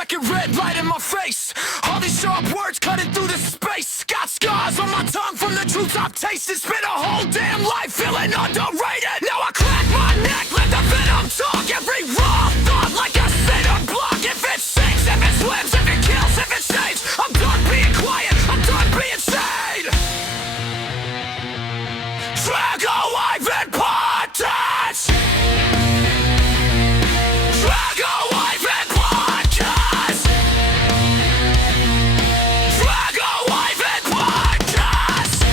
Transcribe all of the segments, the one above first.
record red right in my face. All these sharp words cutting through the space. Got scars on my tongue from the truths I've tasted. Spent a whole damn life feeling underrated. Now I crack my neck, let the venom talk. Every raw thought like a cinder block. If it sinks, if it swims, if it kills, if it saves, I'm done being quiet, I'm done being sane. Drago, Ivan, Podcast. Drago, Ivan, Podcast. Drago, Ivan, Podcast.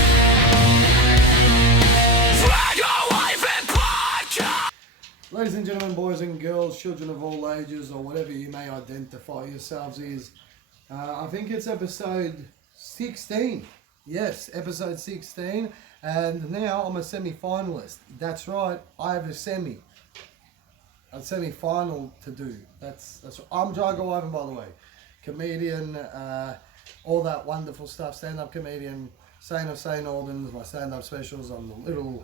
Drago, Ivan, Podcast. Ladies and gentlemen, boys and girls, children of all ages, or whatever you may identify yourselves as, I think it's episode 16. Yes, episode 16. And now I'm a semi-finalist. That's right, I have a semi-final to do. That's I'm Drago Ivan, by the way. Comedian, all that wonderful stuff, stand-up comedian, Saint of St. Albans, my stand-up specials on the little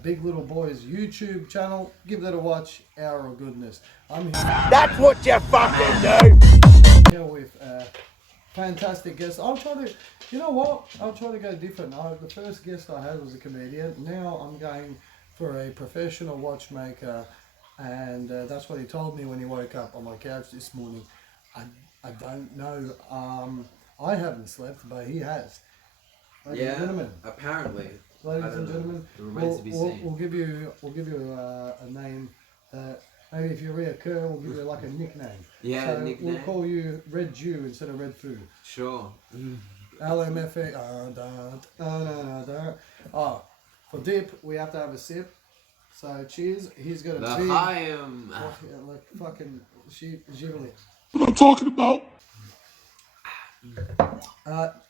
Big Little Boys YouTube channel. Give that a watch, hour of goodness. I'm here. That's what you fucking do! Here with fantastic guests. I'll try to, you know what? I'll try to go different. The first guest I had was a comedian. Now I'm going for a professional watchmaker, and that's what he told me when he woke up on my couch this morning. I don't know. I haven't slept, but he has. Ladies and gentlemen. Apparently. Ladies and gentlemen, we'll give you a name that maybe if you reoccur, we'll give you like a nickname. Yeah, so nickname. we'll call you Red Jew instead of Red Food. Sure. LMFA. Oh, for dip, we have to have a sip. So cheers. He's got a big. Like fucking Ghibli. What I'm talking about?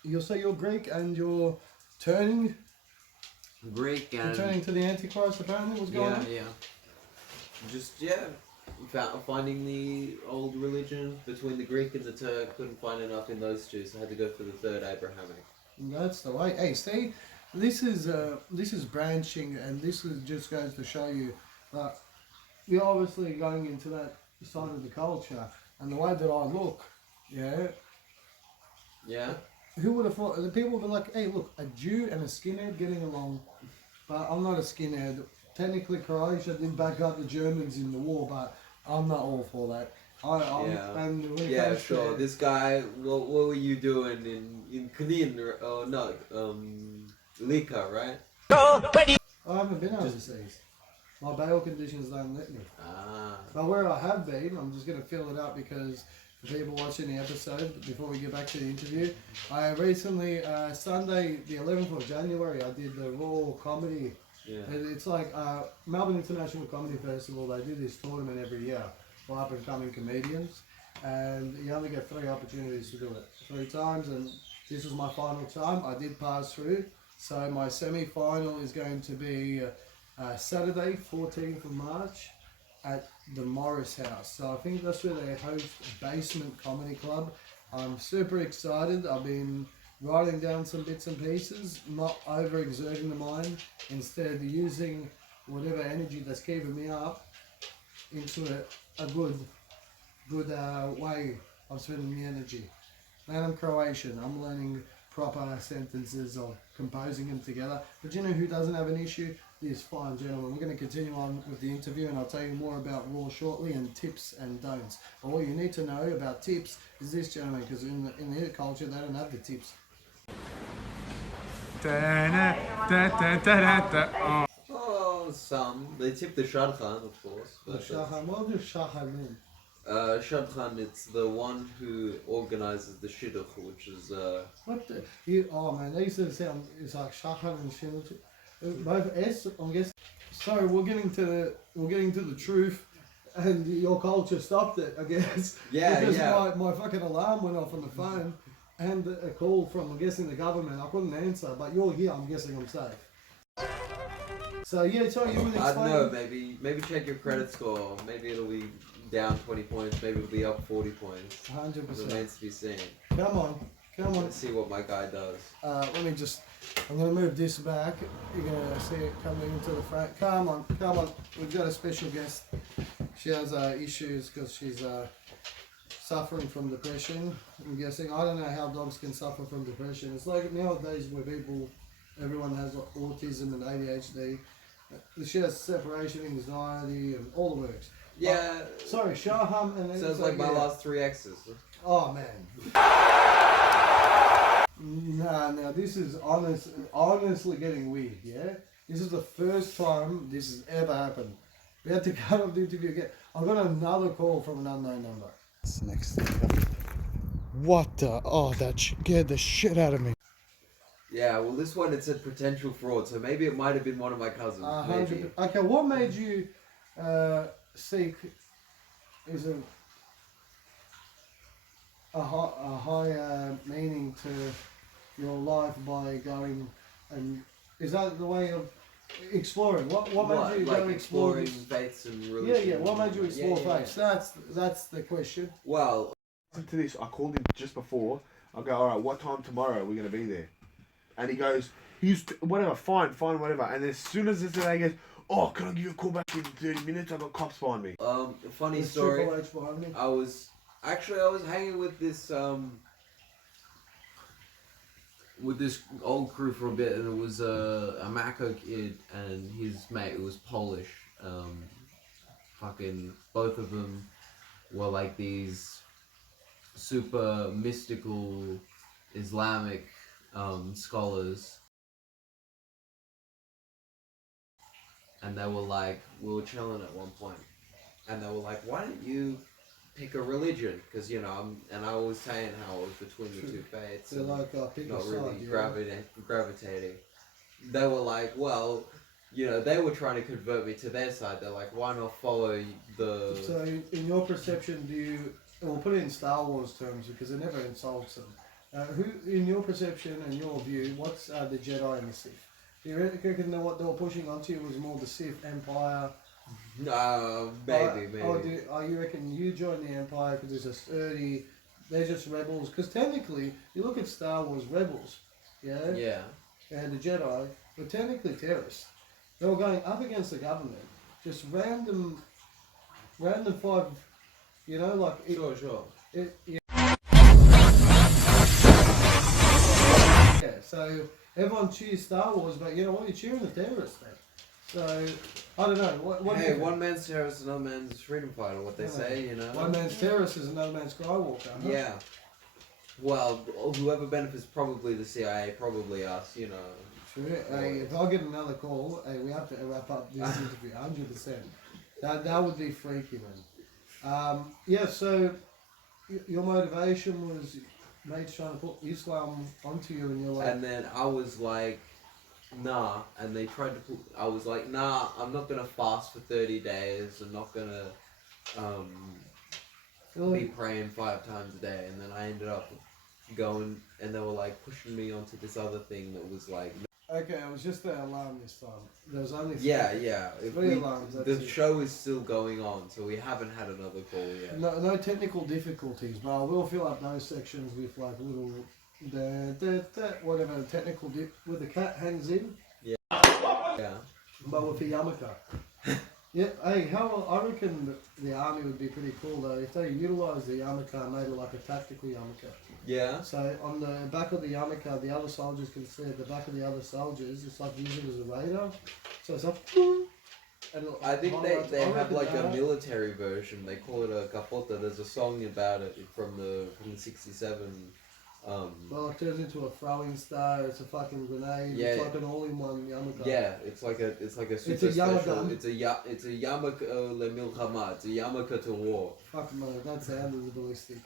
You'll say you're Greek and you're turning. Greek and Turning to the Antichrist, apparently. What's going on? Finding the old religion between the Greek and the Turk. Couldn't find enough in those two, so I had to go for the third Abrahamic. That's the way. Hey, see, this is branching, and this is just goes to show you that you're obviously going into that side of the culture, and the way that I look, Yeah. who would have thought? The people would be like, hey, look, a Jew and a skinhead getting along, but I'm not a skinhead. Technically, Croatia did back up the Germans in the war, but I'm not all for that. Sure. This guy, what were you doing in Knien, or not, Lika, right? I haven't been overseas. My bail conditions don't let me. But where I have been, I'm just going to fill it up because for people watching the episode, before we get back to the interview, I recently, Sunday, the 11th of January, I did the Raw Comedy. Yeah. It's like Melbourne International Comedy Festival. They do this tournament every year for up and coming comedians, and you only get 3 opportunities to do it 3 times, and this was my final time. I did pass through, so my semi-final is going to be Saturday 14th of March at the Morris House. So I think that's where they host Basement Comedy Club. I'm super excited. I've been writing down some bits and pieces, not overexerting the mind, instead using whatever energy that's keeping me up into a good way of spending the energy. And I'm Croatian. I'm learning proper sentences or composing them together. But you know who doesn't have an issue? This fine gentleman. We're going to continue on with the interview, and I'll tell you more about Raw shortly and tips and don'ts. But what you need to know about tips is this gentleman, because in the culture they don't have the tips. Oh, some. They tip the shadchan, of course. The shadchan. What does shadchan mean? Shadchan, it's the one who organizes the shidduch, which is What the? Oh man, they used to sound. It's like shadchan and shidduch. Both S, I'm guessing. So we're getting to the truth, and your culture stopped it, I guess. Yeah, because yeah. my fucking alarm went off on the phone, and a call from, I'm guessing, the government. I couldn't answer, but you're here. I'm guessing I'm safe. So yeah, so you would explain. I don't know. Maybe check your credit score. Maybe it'll be down 20 points. Maybe it'll be up 40 points. 100%. It remains to be seen. Come on. Let's see what my guy does. Let me just. I'm going to move this back. You're going to see it coming into the front. Come on. We've got a special guest. She has issues because she's suffering from depression. I'm guessing. I don't know how dogs can suffer from depression. It's like nowadays where everyone has like autism and ADHD. The shit has separation anxiety and all the works. Yeah. Sorry, Shaham and then Sounds like my last 3 exes. Oh man. Nah, this is honestly getting weird, yeah? This is the first time this has ever happened. We had to cut off the interview again. I got another call from an unknown number. This next thing. What the? Oh, that scared the shit out of me. Yeah, well, this one it said potential fraud, so maybe it might have been one of my cousins. Maybe. Okay, what made you seek is a higher meaning to your life by going and is that the way of exploring? What made you like go explore exploring this? faiths and religions? Yeah. What made you explore Yeah. faiths? That's the question. Well, Listen to this. I called him just before. I go, all right, what time tomorrow are we going to be there? And he goes, whatever, fine, whatever. And as soon as it's there, he goes, oh, can I give you a call back in 30 minutes? I got cops behind me. funny There's story. Triple H behind me. I was hanging with this old crew for a bit, and it was a Mako kid and his mate who was Polish. Fucking both of them were like these super mystical Islamic scholars, and they were like, we were chilling at one point, and they were like, why don't you pick a religion? Because I was saying how I was between the two faiths, They're and like pick not a really side, gravitating. They were like, well, they were trying to convert me to their side. They're like, why not follow the... So in your perception, we'll put it in Star Wars terms because it never insults them. Who, in your perception and your view, what's the Jedi and the Sith? Do you reckon that what they were pushing onto you was more the Sith Empire? Maybe. Or you reckon you joined the Empire because they're just rebels? Because technically, you look at Star Wars rebels, yeah? Yeah. And the Jedi were technically terrorists. They were going up against the government. Just random five, Sure. Yeah, so everyone cheers Star Wars, but you know what? You're cheering the terrorists then. So, I don't know. What Hey, one man's terrorist, another man's freedom fighter, what they say, One man's terrorist is another man's Skywalker. Huh? Yeah. Well, whoever benefits, probably the CIA, probably us, True. Hey, if I get another call, hey, we have to wrap up this interview, 100%. That would be freaky, man. Yeah, so your motivation was mates trying to put Islam onto you, and you're like... And then I was like, nah, and they tried to put, I was like, nah, I'm not gonna fast for 30 days, I'm not gonna be praying 5 times a day, and then I ended up going, and they were like pushing me onto this other thing that was like... Okay, it was just the alarm this time. There was only Yeah. three alarms. The show is still going on, so we haven't had another call yet. No technical difficulties, but I will fill up those sections with like little, whatever technical where the cat hangs in. Yeah. But with the yarmulke. Yeah. Hey, I reckon the army would be pretty cool though if they utilised the yarmulke and made it like a tactical yarmulke. Yeah. So on the back of the yarmulke, the other soldiers can see at the back of the other soldiers. It's like using it as a radar. So it's like. And I think they have like a military version. They call it a capota. There's a song about it from the '67. Well, it turns into a throwing star. It's a fucking grenade. Yeah. It's like an all-in-one yarmulke. Yeah, it's like a super It's a special. yarmulke. It's a yarmulke le milchama. It's a yarmulke to war. Fuck man, that sounded ballistic.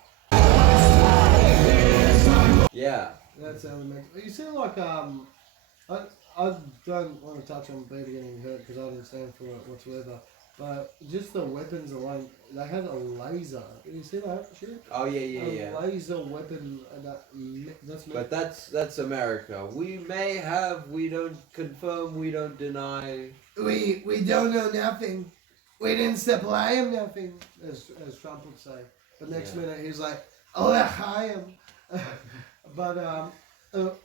Yeah. That sounded amazing. You see, like I don't want to touch on Peter getting hurt because I didn't stand for it whatsoever. But just the weapons alone, they had a laser. Did you see that shit? Oh yeah. A laser weapon. That's. But that's America. We don't confirm, we don't deny. We don't know nothing. We didn't supply him nothing, as Trump would say. But next minute he's like, oh, I am. But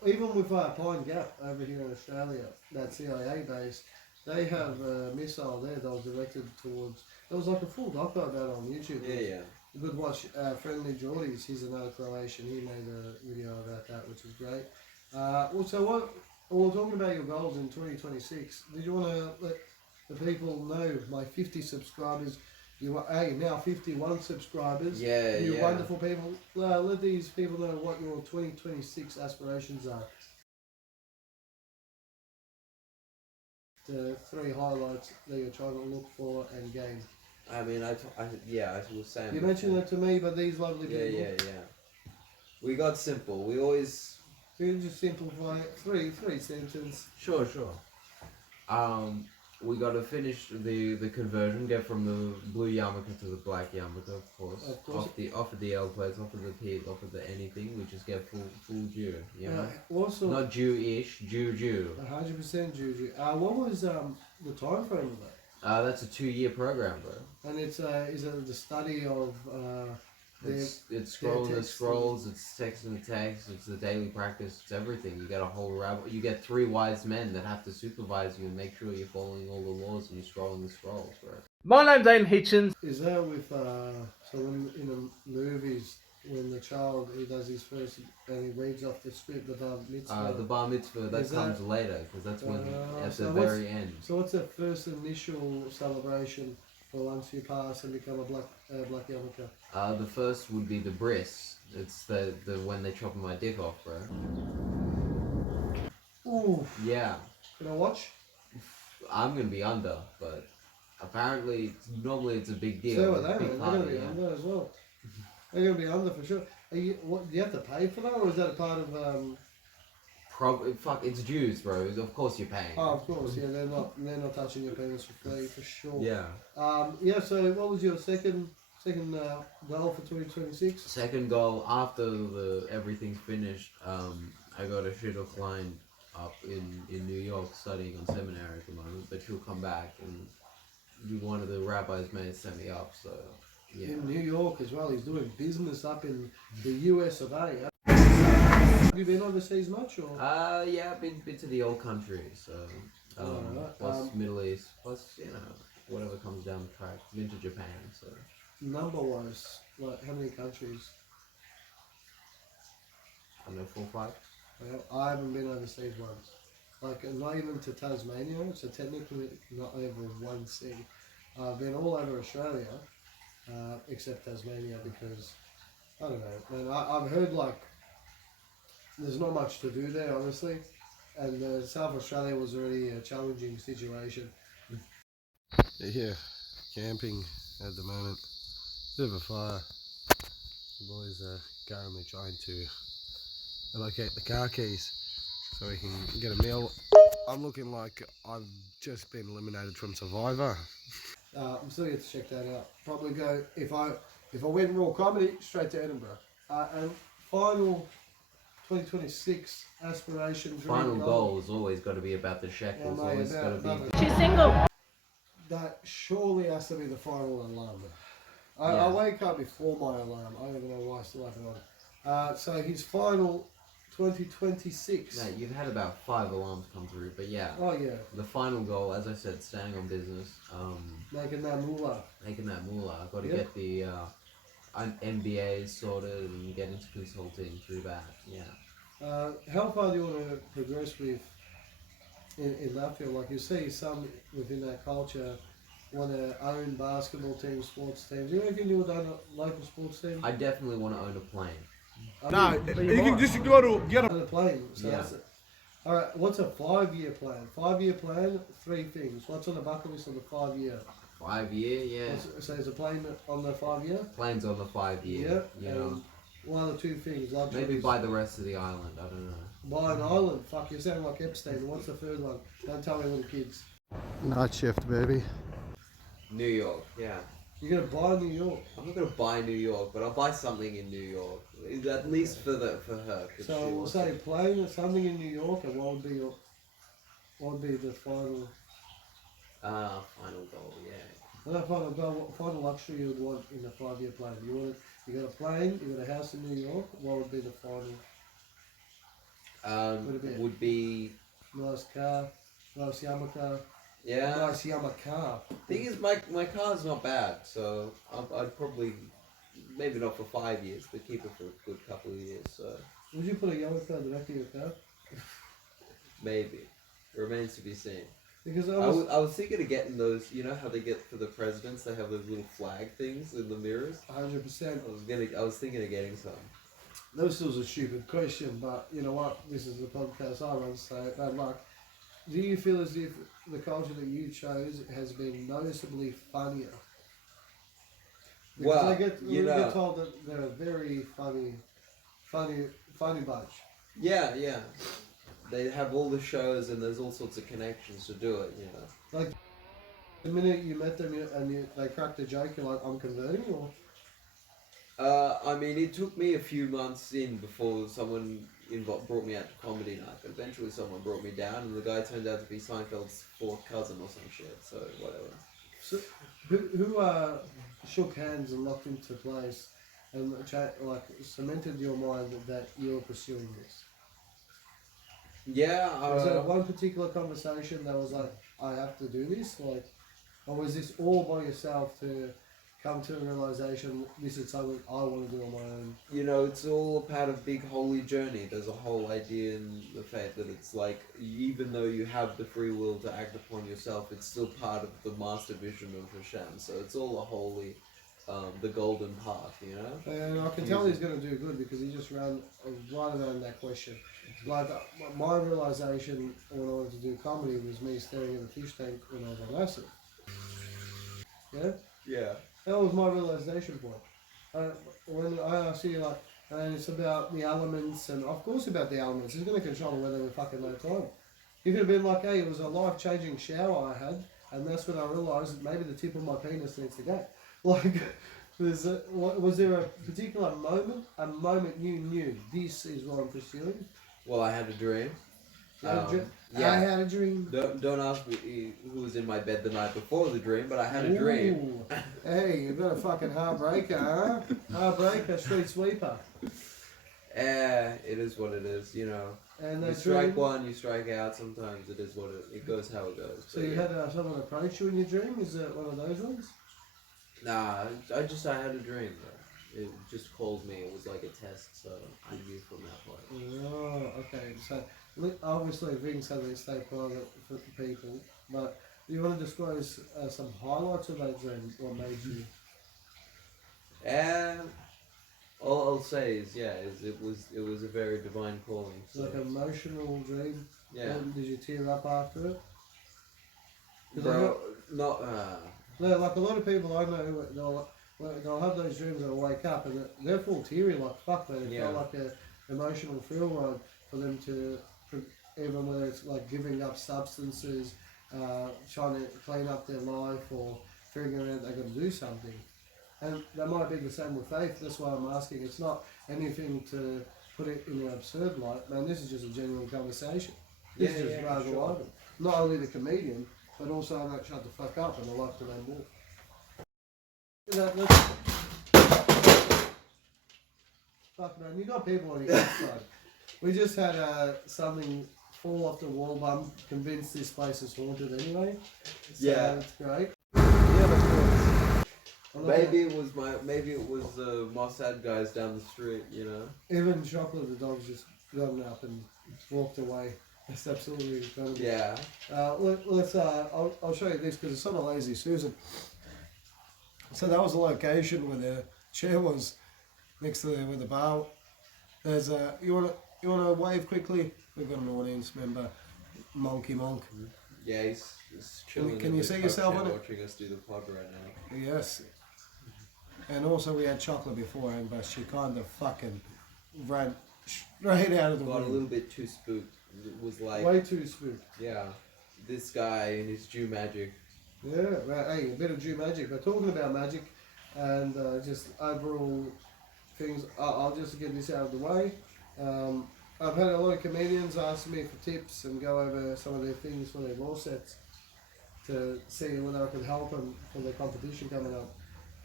even with Pine Gap over here in Australia, that CIA base, they have a missile there that was directed towards. There was like a full doco about it on YouTube. Yeah. good watch. Friendly Geordies, he's another Croatian. He made a video about that, which is great. Also, what we're talking about your goals in 2026. Did you want to let the people know my 50 subscribers? You are now 51 subscribers. Yeah, you yeah. wonderful people. Let these people know what your 2026 aspirations are. The 3 highlights that you're trying to look for and gain. I mean, I was saying. You mentioned that to me, but these lovely Yeah, people. yeah. We got simple. We always. We can just simplify it. Three sentences. Sure. We got to finish the conversion, get from the blue yarmulke to the black yarmulke, of course. Of course. Off of the L plates, off of the P, off of the anything. We just get full Jew. You know. Also, Not Jewish, Jew. 100% Juju. What was the time frame of that? That's a 2-year program, bro. And it's is it the study of It's scrolling the text scrolls, it's texting the text, it's the daily practice, it's everything. You get a whole you get 3 wise men that have to supervise you and make sure you're following all the laws and you're scrolling the scrolls, bro. My name's Ian Hitchens. Is that with so when in the movies when the child he does his first and he reads off the script, the bar mitzvah. The bar mitzvah that Is comes that- later because that's when at so the what's- very end. So what's the first initial celebration for once you pass and become a black yarmulke? The first would be the bris. It's the when they chop my dick off, bro. Ooh, Yeah, can I watch? I'm gonna be under, but apparently normally it's a big deal. So are it's a they, big man. They're going to party, be yeah. under as well. They're going to be under for sure. What, do you have to pay for that, or is that a part of? Fuck, it's Jews, bro. Of course you're paying. Oh, of course, yeah. They're not touching your penis for free, for sure. Yeah. Yeah. So, what was your second goal for 2026? Second goal after everything's finished, I got a shidduch client up in New York studying on seminary at the moment, but she'll come back and one of the rabbis may send me up, so yeah. In New York as well. He's doing business up in the US of A. Have you been overseas much, or? Yeah, I've been to the old country, so Alright, plus Middle East, plus whatever comes down the track. Been to Japan, so Number wise, like how many countries? I don't know 4 or 5. Well, I haven't been overseas once. Like, not even to Tasmania, so technically not over one sea. I've been all over Australia, except Tasmania, because, I don't know, man, I've heard, like, there's not much to do there, honestly, and South Australia was already a challenging situation. Yeah, camping at the moment. Bit of a fire. The boys are currently trying to locate the car keys so we can get a meal. I'm looking like I've just been eliminated from Survivor. I'm still yet to check that out. Probably go if I went raw comedy straight to Edinburgh. And final 2026 aspiration. Final goal has always got to be about the shekels. mate, Always got to be. She's single. That surely has to be the final alarm. I Yeah. wake up before my alarm. I don't even know why I still have it on. So his final 2026. Mate, you've had about 5 alarms come through, but yeah. Oh yeah, The final goal, as I said, staying on business, making that moolah. making that moolah. I've got to Yep. get the MBA sorted and get into consulting through that. Yeah. How far do you want to progress with in that field? Like you see some within that culture want to own basketball teams, sports teams. You reckon you would own a local sports team? I definitely want to own a plane. No, You can just go to get own a plane. So Yeah. that's it. All right, what's a 5-year plan? 5-year plan, 3 things. What's on the bucket list on the 5-year? 5-year, yeah. So is a plane on the 5-year? Planes on the 5-year. Yeah. You know, and what are the 2 things? Luxuries. maybe buy the rest of the island. I don't know. Buy an island. Fuck, you sound like Epstein. What's the third one? Don't tell me little kids. Night shift, baby. New York, yeah. You're gonna buy New York. I'm not gonna buy New York, but I'll buy something in New York. At least for her. 'Cause So she we'll wants say it. plane or something in New York, and what would be the final? Final goal, yeah. Well, that final goal, what final luxury you would want in a 5-year plan? You got a plane, you got a house in New York. What would be the final? Would be Nice car, nice yarmulke, yeah. nice yarmulke. Thing is, my car's not bad, so I'd probably maybe not for 5 years, but keep it for a good couple of years. So Would you put a yellow card in the back of your car? maybe remains to be seen. Because I was thinking of getting those. You know how they get for the presidents? They have those little flag things in the mirrors. 100%. I was thinking of getting some. This was a stupid question, but you know what? This is the podcast I run, so bad luck. Do you feel as if the culture that you chose has been noticeably funnier? Because Well, we get told that they're a very funny bunch. Yeah. They have all the shows and there's all sorts of connections to do it. You know. Like the minute you met them they cracked a joke, you're like, I'm converting, or I mean, it took me a few months in before someone brought me out to comedy night, but eventually someone brought me down, and the guy turned out to be Seinfeld's fourth cousin or some shit. So whatever. so, who shook hands and locked into place and cemented your mind that you're pursuing this? Yeah. Was there one particular conversation that was like, I have to do this, like, or was this all by yourself to come to a realization this is something I want to do on my own? You know, it's all a part of big holy journey. There's a whole idea in the fact that it's like, even though you have the free will to act upon yourself, it's still part of the master vision of Hashem. So it's all a holy, the golden path, you know? And I can tell he's going to do good because he just ran right around that question. Like, my realization when I wanted to do comedy was me staring at the fish tank when I was on acid. Yeah? Yeah. That was my realization point. When I asked you, like, and it's about the elements, and of course about the elements. It's going to control the weather in fucking no time. You could have been like, hey, it was a life-changing shower I had, and that's when I realised that maybe the tip of my penis needs to go. Like, was there a particular moment you knew this is what I'm pursuing? Well, I had a dream. I had a dream. Don't ask me who was in my bed the night before the dream, but I had a dream. Ooh. Hey, you've got a fucking heartbreaker, huh? Heartbreaker, street sweeper. It is what it is, you know. And you strike one, you strike out. Sometimes it is what it goes how it goes. So you had someone approach you in your dream? Is it one of those ones? Nah, I had a dream. Though. It just called me. It was like a test, so I knew from that point. Oh, okay. So obviously things have to stay private for people, but do you want to disclose some highlights of that dream? What made you? All I'll say is it was a very divine calling. So. Like an emotional dream. Yeah. Did you tear up after it? Bro, not. No, like a lot of people I know, they'll have those dreams and they'll wake up and they're full teary, like fuck man, it felt like an emotional thrill ride for them to, even whether it's like giving up substances, trying to clean up their life or figuring out they're going to do something. And that might be the same with faith, that's why I'm asking. It's not anything to put it in an absurd light, man, this is just a genuine conversation. This is just Drago sure. Not only the comedian, but also I don't shut the fuck up and I like to learn more. Fuck man, you got people on your outside. We just had something fall off the wall, but I'm convinced this place is haunted anyway. So it's great. Yeah, maybe it was the Mossad guys down the street, you know. Even Chocolate the dog's just gotten up and walked away. It's absolutely incredible. Yeah. Let's. I'll show you this because it's on a Lazy Susan. So that was the location where the chair was next to where the bar. There's you wanna wave quickly? We've got an audience member, Monkey Monk. Yeah, he's chilling. Can you see yourself on it? Watching us do the pod right now. Yes. And also we had Chocolate beforehand, but she kind of fucking ran straight out of the room. Got a little bit too spooked. It was like way too spooked. Yeah, this guy and his Jew magic. Yeah, right. Hey, a bit of Jew magic. But talking about magic and just overall things, I'll just get this out of the way. I've had a lot of comedians ask me for tips and go over some of their things for their raw sets to see whether I can help them for their competition coming up.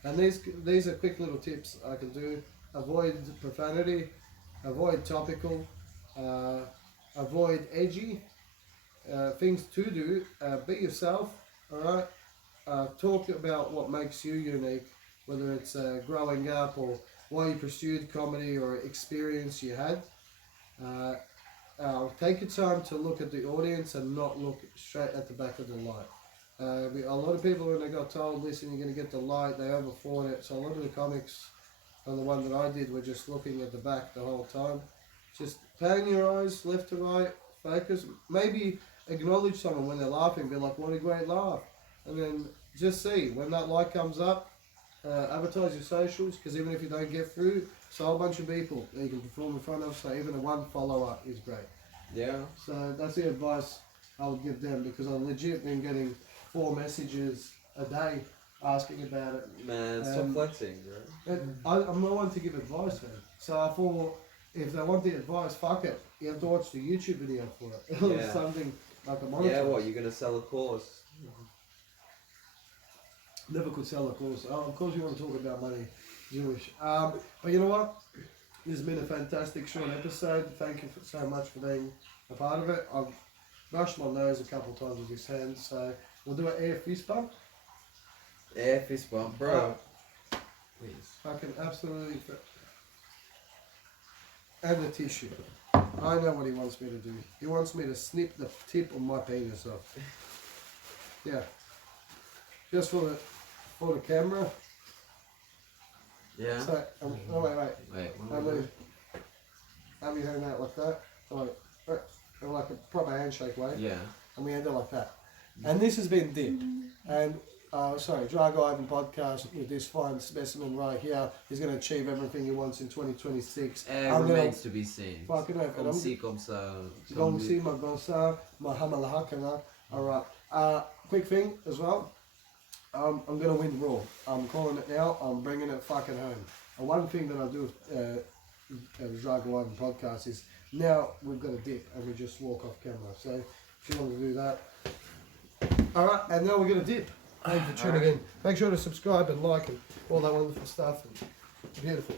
And these are quick little tips I can do. Avoid profanity, avoid topical, avoid edgy, things to do, be yourself, alright? Talk about what makes you unique, whether it's growing up or why you pursued comedy or experience you had. Take your time to look at the audience and not look straight at the back of the light. A lot of people, when they got told, listen, you're going to get the light, they overthought it. So a lot of the comics, and the one that I did, were just looking at the back the whole time. Just pan your eyes left to right, focus. Maybe acknowledge someone when they're laughing, be like, what a great laugh. And then just see, when that light comes up, advertise your socials, because even if you don't get through, it's a whole bunch of people that you can perform in front of, so even a one follower is great. Yeah. So that's the advice I would give them, because I've legit been getting 4 messages a day asking about it. Man, stop flexing, bro. And I'm not one to give advice, man. So I thought, if they want the advice, fuck it. You have to watch the YouTube video for it. Or Yeah. something like a monitor. Yeah, what, you're gonna sell a course? Never could sell a course. Oh, of course you want to talk about money, Jewish. But you know what? This has been a fantastic short episode. Thank you so much for being a part of it. I've brushed my nose a couple of times with this hand, so we'll do an air fist bump. Air fist bump, bro. Please. Fucking absolutely. And the tissue. I know what he wants me to do. He wants me to snip the tip of my penis off. Yeah. Just for the camera. Yeah. So, oh wait. Wait, I'm gonna have you hand out like that. Like a proper handshake way. Yeah. And we end it like that. And this has been Dip. And Drago Ivan podcast with this fine specimen right here. He's going to achieve everything he wants in 2026. Remains to be seen. Fucking oath. Comme si, comme ça. Gong si, ma gonsa, ma hamalahakana. Alright. Quick thing as well. I'm going to win Raw. I'm calling it now. I'm bringing it fucking home. And one thing that I do with Drago Ivan podcast is now we've got a dip and we just walk off camera. So if you want to do that. Alright, and now we're going to dip. Thank you for tuning in. Make sure to subscribe and like and all that wonderful stuff. Beautiful.